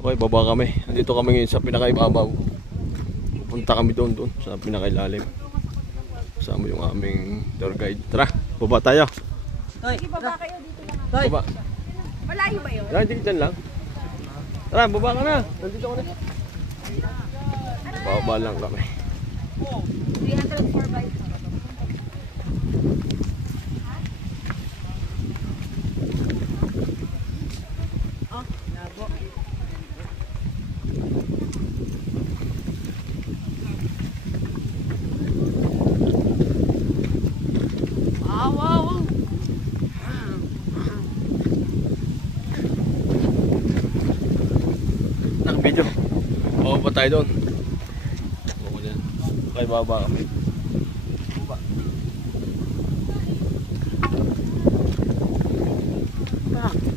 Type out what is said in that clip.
Okay, baba kami. Andito kami ngayon sa pinakaibabaw. Punta kami doon sa pinakailalim. Kasama yung aming tour guide. Tara, baba tayo. Sige, baba kayo dito lang. Baba. Malayo ba yun? Hindi dyan lang. Tara, baba ka na. Nandito ka na. Baba lang kami. 304 by Naka-video. Baba pa tayo doon. Okay, baba kami. Baba.